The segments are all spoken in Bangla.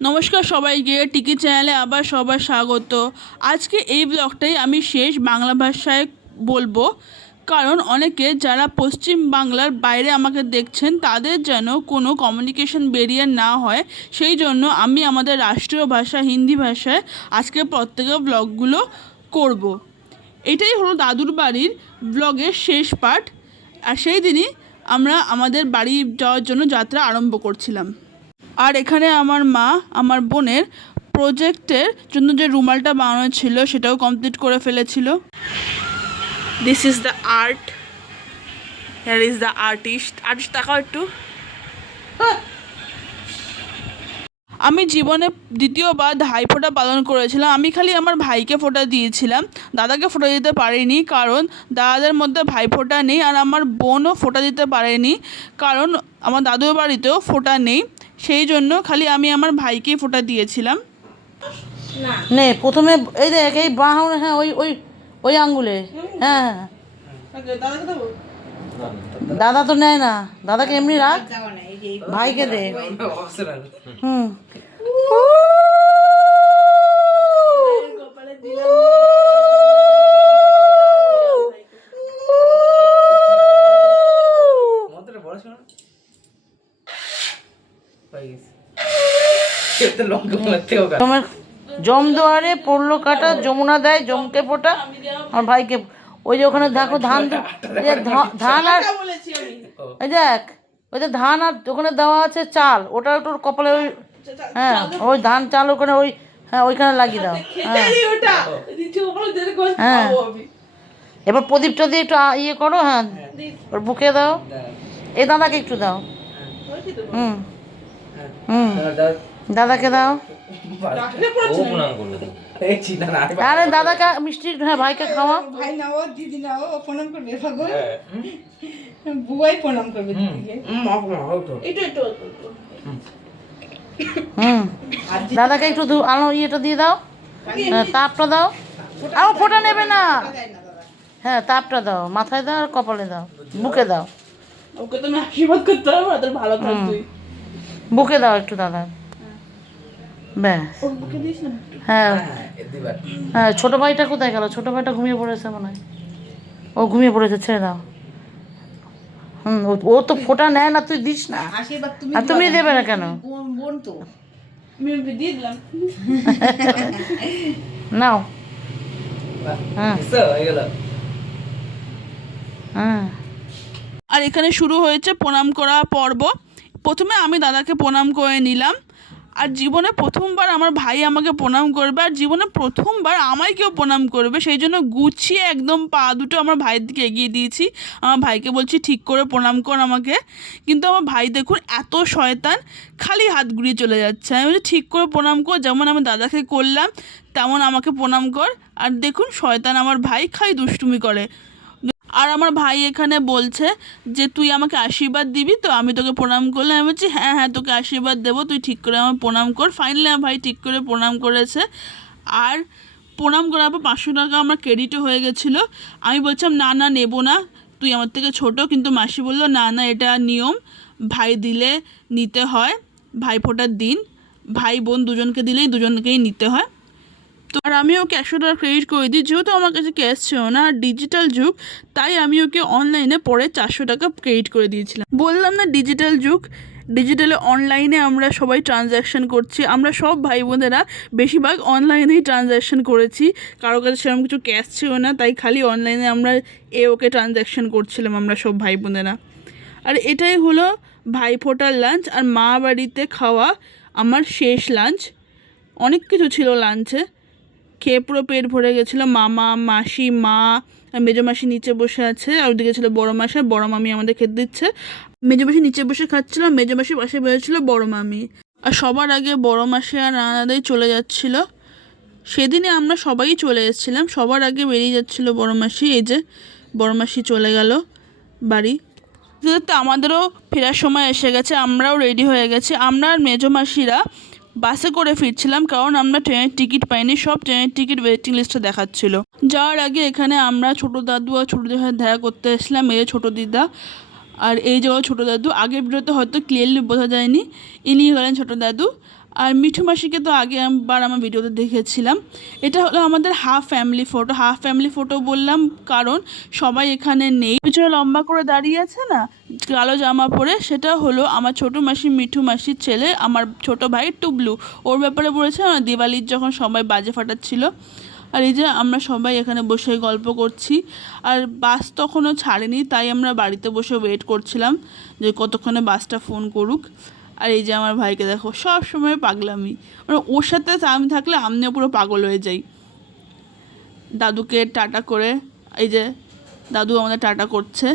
নমস্কার সবাইকে টিকি চ্যানেলে আবার সবার স্বাগত। আজকে এই ব্লগটাই আমি শেষ বাংলা ভাষায় বলবো, কারণ অনেকে যারা পশ্চিম বাংলার বাইরে আমাকে দেখছেন তাদের যেন কোনো কমিউনিকেশন ব্যারিয়ার না হয়, সেই জন্য আমি আমাদের রাষ্ট্রীয় ভাষা হিন্দি ভাষায় আজকে প্রত্যেকের ব্লগগুলো করব। এটাই হলো দাদুর বাড়ির ব্লগের শেষ পার্ট। আর সেই দিনই আমরা আমাদের বাড়ি যাওয়ার জন্য যাত্রা আরম্ভ করছিলাম। আর এখানে আমার মা আমার বোনের প্রজেক্টের জন্য যে রুমালটা বানানো ছিল সেটাও কমপ্লিট করে ফেলেছিল। This is the art, here is the artist দেখাও একটু। আমি জীবনে দ্বিতীয়বার ভাইফোঁটা পালন করেছিলাম। আমি খালি আমার ভাইকে ফোঁটা দিয়েছিলাম, দাদাকে ফোঁটা দিতে পারিনি, কারণ দাদাদের মধ্যে ভাইফোঁটা নেই। আর আমার বোনও ফোঁটা দিতে পারেনি, কারণ আমার দাদুর বাড়িতেও ফোঁটা নেই। সেই জন্য খালি আমি আমার ভাইকেই ফোঁটা দিয়েছিলাম। নে প্রথমে এই দেখ এই বাঁ আঙুলে, হ্যাঁ ওই ওই ওই আঙ্গুলে, হ্যাঁ হ্যাঁ। দাদা তো নেয় না, দাদাকে এমনি রাখ, ভাইকে দে। হুম তোমার জমদুয়ারে পড়লো কাটা, যমুনা দেয় জমকে ফোটা, আমার ভাইকে। ওই যে ওখানে দেখো ধান, ধান আর ওই দেখ ওই যে ধান আর ওখানে দেওয়া আছে চাল, ওটা একটু কপালে ওই, হ্যাঁ ওই ধান চাল ওখানে ওই, হ্যাঁ ওইখানে লাগিয়ে দাও। হ্যাঁ হ্যাঁ এবার প্রদীপটা দিয়ে একটু ইয়ে করো, হ্যাঁ ওর বুকে দাও। এই দাদাকে একটু দাও। হুম হুম দাদাকে দাও। আরে দাদাকে মিষ্টি, হ্যাঁ ভাইকে খাওয়া। ভাই নাও, দিদি নাও, প্রণাম করবে ভাগো, বুয়াই প্রণাম করবে দিদিকে। হুম দাদাকে একটু আলো ইয়েটা দিয়ে দাও, তাপটা দাও। আর ফোঁটা নেবে না, হ্যাঁ তাপটা দাও, মাথায় দাও আর কপালে দাও, বুকে দাও। ওকে তুমি আশীর্বাদ করতে হবে, তোর ভালো থাকবি। বুকে দাও একটু দাদা, ব্যাস। হ্যাঁ হ্যাঁ ছোট ভাইটা কোথায় গেল? ছোট ভাইটা ঘুমিয়ে পড়েছে মনে হয়, ও ঘুমিয়ে পড়েছে, ছেড়ে দাও। হুম ও তো ফোঁটা নেয় না, তুই দিস না। আর তুমি দেবে না কেন? বোন তো দিয়ে দিলাম। নাও। হ্যাঁ হ্যাঁ আর এখানে শুরু হয়েছে প্রণাম করা পর্ব। প্রথমে আমি দাদাকে প্রণাম করে নিলাম, আর জীবনে প্রথমবার আমার ভাই আমাকে প্রণাম করবে, আর জীবনে প্রথমবার আমায় কেউ প্রণাম করবে, সেই জন্য গুছিয়ে একদম পা দুটো আমার ভাইয়ের দিকে এগিয়ে দিয়েছি। আমার ভাইকে বলছি ঠিক করে প্রণাম কর আমাকে, কিন্তু আমার ভাই দেখুন এত শয়তান, খালি হাত ঘুরিয়ে চলে যাচ্ছে। আমি বলছি ঠিক করে প্রণাম কর, যেমন আমি দাদাকে করলাম তেমন আমাকে প্রণাম কর। আর দেখুন শয়তান আমার ভাই খালি দুষ্টুমি করে। আর আমার ভাই এখানে বলছে যে তুই আমাকে আশীর্বাদ দিবি তো, আমি তোকে প্রণাম করলাম। আমি বলছি হ্যাঁ হ্যাঁ তোকে আশীর্বাদ দেবো, তুই ঠিক করে আমার প্রণাম কর। ফাইনালি আমার ভাই ঠিক করে প্রণাম করেছে। আর প্রণাম করার পর 500 টাকা আমার ক্রেডিটও হয়ে গেছিলো। আমি বলছিলাম না না নেবো না, তুই আমার থেকে ছোটো, কিন্তু মাসি বললো না না এটা নিয়ম, ভাই দিলে নিতে হয়, ভাইফোঁটার দিন ভাই বোন দুজনকে দিলেই দুজনকেই নিতে হয়। তো আর আমি ওকে 100 টাকা ক্রেডিট করে দিই, যেহেতু আমার কাছে ক্যাশ ছিল না, ডিজিটাল যুগ, তাই আমি ওকে অনলাইনে পরে 400 টাকা ক্রেডিট করে দিয়েছিলাম। বললাম না ডিজিটাল যুগ, ডিজিটালে অনলাইনে আমরা সবাই ট্রানজ্যাকশান করছি, আমরা সব ভাই বোনেরা বেশিরভাগ অনলাইনেই ট্রানজ্যাকশান করেছি, কারো কাছে সেরকম কিছু ক্যাশ ছিল না, তাই খালি অনলাইনে আমরা ওকে ট্রানজ্যাকশান করছিলাম আমরা সব ভাই বোনেরা। আর এটাই হলো ভাইফোঁটার লাঞ্চ, আর মা বাড়িতে খাওয়া আমার শেষ লাঞ্চ। অনেক কিছু ছিল লাঞ্চে, খেয়ে পুরো পেট ভরে গেছিলো। মামা মাসি মা আর মেজো মাসি নিচে বসে আছে, আর ওদিকে ছিল বড়ো মাসি, বড় মামি আমাদের খেতে দিচ্ছে। মেজো মাসি নিচে বসে খাচ্ছিল, মেজো মাসি পাশে বেরোচ্ছিলো বড় মামি। আর সবার আগে বড় মাসি আর রানাদাই চলে যাচ্ছিলো। সেদিনে আমরা সবাই চলে এসেছিলাম, সবার আগে বেরিয়ে যাচ্ছিলো বড় মাসি। এই যে বড় মাসি চলে গেল বাড়ি। তো আমাদেরও ফেরার সময় এসে গেছে, আমরাও রেডি হয়ে গেছি। আমরা আর মেজো মাসিরা বাসে করে ফিরছিলাম, কারণ আমরা ট্রেনের টিকিট পাইনি, সব ট্রেনের টিকিট ওয়েটিং লিস্টে দেখাচ্ছিল। যাওয়ার আগে এখানে আমরা ছোটো দাদু আর ছোটো দিদার সাথে দেখা করতে এসেছিলাম, এই ছোটো দিদা আর এই যে ছোটো দাদু। আগের ভিডিওতে হয়তো ক্লিয়ারলি বোঝা যায়নি, ইনি হলেন ছোটো দাদু। আর মিঠু মাসিকে তো আগে একবার আমার ভিডিওতে দেখেছিলাম। এটা হলো আমাদের হাফ ফ্যামিলি ফটো বললাম কারণ সবাই এখানে নেই। পিছনে লম্বা করে দাঁড়িয়ে আছে না কালো জামা পরে, সেটা হলো আমার ছোটো মাসি মিঠু মাসির ছেলে, আমার ছোট ভাই টুবলু। ওর ব্যাপারে বলেছে না দিওয়ালির যখন সবাই বাজে ফাটাচ্ছিল। আর এই যে আমরা সবাই এখানে বসে গল্প করছি। আর বাস তখনও ছাড়েনি, তাই আমরা বাড়িতে বসে ওয়েট করছিলাম যে কতক্ষণে বাসটা ফোন করুক। আর এই যে আমার ভাইকে দেখো, সব সময় পাগলামি, মানে ওর সাথে আমি থাকলে আমিও পুরো পাগল হয়ে যাই। দাদুকে টাটা করে, এই যে দাদু আমাদের টাটা করছে,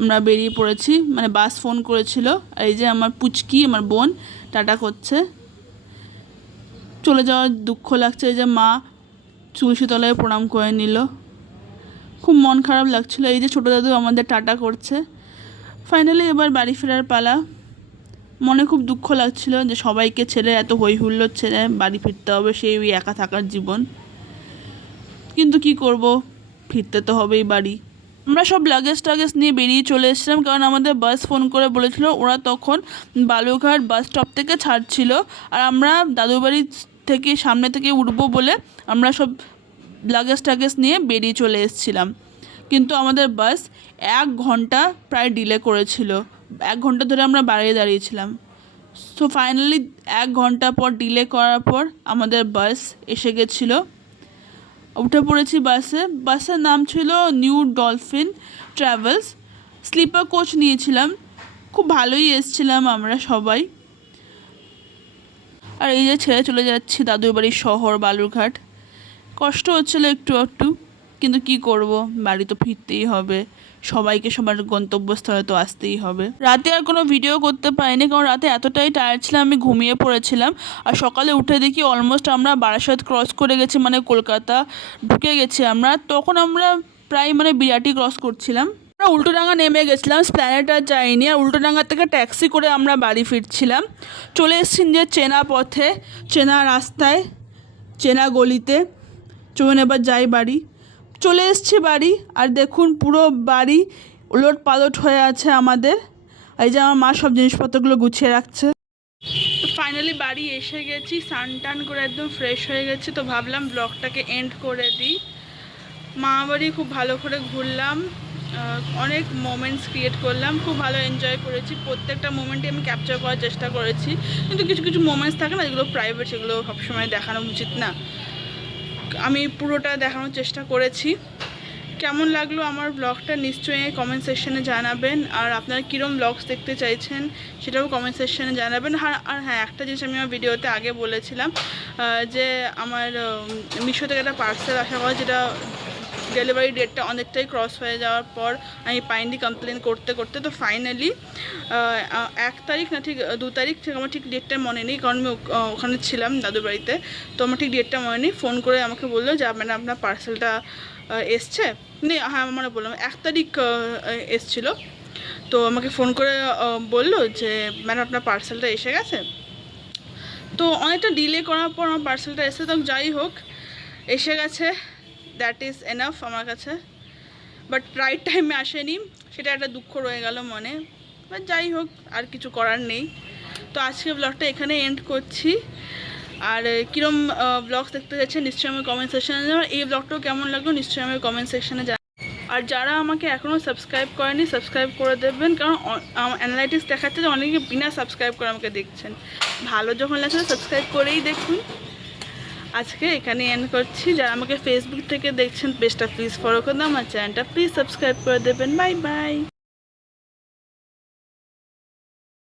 আমরা বেরিয়ে পড়েছি, মানে বাস ফোন করেছিল। আর এই যে আমার পুচকি, আমার বোন টাটা করছে। চলে যাওয়ার দুঃখ লাগছে। এই যে মা তুলসী তলায় প্রণাম করে নিল, খুব মন খারাপ লাগছিল। এই যে ছোটো দাদু আমাদের টাটা করছে। ফাইনালি এবার বাড়ি ফেরার পালা। মনে খুব দুঃখ লাগছিল যে সবাইকে ছেড়ে, এত হই হুল্লোড় ছেড়ে বাড়ি ফিরতে হবে, সেই ওই একা থাকার জীবন। কিন্তু কি করব, ফিরতে তো হবেই বাড়ি। আমরা সব লাগেজ নিয়ে বেরিয়ে চলে এসেছিলাম, কারণ আমাদের বাস ফোন করে বলেছিল ওরা তখন বালুরঘাট বাস স্টপ থেকে ছাড়ছিল। আর আমরা দাদুর বাড়ি থেকে সামনে থেকে উঠবো বলে আমরা সব লাগেজ নিয়ে বেরিয়ে চলে এসেছিলাম। কিন্তু আমাদের বাস 1 ঘন্টা প্রায় ডিলে করেছিল। 1 ঘন্টা ধরে আমরা বাইরে দাঁড়িয়েছিলাম। সো ফাইনালি 1 ঘন্টা পর ডিলে করার পর আমাদের বাস এসে গেছিলো। উঠে পড়েছি বাসে। বাসের নাম ছিল new Dolphin Travels. Sleeper coach নিয়েছিলাম, খুব ভালোই এসেছিলাম আমরা সবাই। আর এই যে ছেড়ে চলে যাচ্ছি দাদুর বাড়ির শহর বালুরঘাট। কষ্ট হচ্ছিলো একটু একটু, কিন্তু কি করব, বাড়ি তো ফিরতেই হবে, সবাইকে সবার গন্তব্যস্থলে তো আসতেই হবে। রাতে আর কোনো ভিডিও করতে পারিনি, কারণ রাতে এতটাই টায়ার্ড ছিলাম, আমি ঘুমিয়ে পড়েছিলাম। আর সকালে উঠে দেখি অলমোস্ট আমরা বারাসাত ক্রস করে গেছি, মানে কলকাতা ঢুকে গেছি আমরা। তখন আমরা প্রায় মানে বিরাটি ক্রস করছিলাম। আমরা উল্টোডাঙ্গা নেমে গেছিলাম, স্প্ল্যানেড আর যাইনি। আর উল্টোডাঙ্গা থেকে ট্যাক্সি করে আমরা বাড়ি ফিরছিলাম। চলে এসেছি যে চেনা পথে, চেনা রাস্তায়, চেনা গলিতে। চলুন এবার যাই বাড়ি। চলে এসেছি বাড়ি, আর দেখুন পুরো বাড়ি ওলট পালট হয়ে আছে আমাদের। এই যে আমার মা সব জিনিসপত্রগুলো গুছিয়ে রাখছে। তো ফাইনালি বাড়ি এসে গেছি, স্নান টান করে একদম ফ্রেশ হয়ে গেছি। তো ভাবলাম ব্লগটাকে এন্ড করে দিই। মা বাড়ি খুব ভালো করে ঘুরলাম, অনেক মোমেন্টস ক্রিয়েট করলাম, খুব ভালো এনজয় করেছি। প্রত্যেকটা মোমেন্টে আমি ক্যাপচার করার চেষ্টা করেছি, কিন্তু কিছু কিছু মোমেন্টস থাকে না যেগুলো প্রাইভেট, সেগুলো সবসময় দেখানো উচিত না। আমি পুরোটা দেখানোর চেষ্টা করেছি। কেমন লাগলো আমার ব্লগটা নিশ্চয়ই কমেন্ট সেকশনে জানাবেন। আর আপনারা কীরকম ব্লগস দেখতে চাইছেন সেটাও কমেন্ট সেকশনে জানাবেন। আর হ্যাঁ, একটা জিনিস আমি আমার ভিডিওতে আগে বলেছিলাম যে আমার মিশো থেকে একটা পার্সেল আসা হয়, যেটা ডেলিভারি ডেটটা অনেকটাই ক্রস হয়ে যাওয়ার পর আমি পাইনি কমপ্লেন করতে করতে। তো ফাইনালি 1 তারিখ না ঠিক 2 তারিখ থেকে, আমার ঠিক ডেটটা মনে নেই, কারণ আমি ওখানে ছিলাম দাদুর বাড়িতে। তো আমার ঠিক ডেটটা মনে নেই। ফোন করে আমাকে বললো যে আপনার পার্সেলটা এসছে। হ্যাঁ, মানে বললাম 1 তারিখ এসছিলো। তো আমাকে ফোন করে বললো যে ম্যাডাম আপনার পার্সেলটা এসে গেছে। তো অনেকটা ডিলে করার পর আমার পার্সেলটা এসে, তো যাই হোক এসে গেছে, দ্যাট ইজ এনাফ আমার কাছে। বাট রাইট টাইমে আসেনি, সেটা একটা দুঃখ রয়ে গেল মনে। বাট যাই হোক, আর কিছু করার নেই। তো আজকে ব্লগটা এখানে এন্ড করছি। আর কীরকম ব্লগস দেখতে যাচ্ছেন নিশ্চয়ই আমার কমেন্ট সেকশনে জানাবেন। এই ব্লগটাও কেমন লাগলো নিশ্চয়ই আমার কমেন্ট সেকশনে জানাবেন। আর যারা আমাকে এখনও সাবস্ক্রাইব করেনি, সাবস্ক্রাইব করে দেবেন, কারণ অ্যানালাইটিক্স দেখাচ্ছে যে অনেকে বিনা সাবস্ক্রাইব করে আমাকে দেখছেন। ভালো যখন লাগছে সাবস্ক্রাইব করেই দেখুন। আজকে এখানে এন্ড করছি। যারা আমাকে ফেসবুক থেকে দেখছেন পেজটা প্লিজ ফলো করে দাও, আমার চ্যানেলটা প্লিজ সাবস্ক্রাইব করে দেবেন। Bye bye.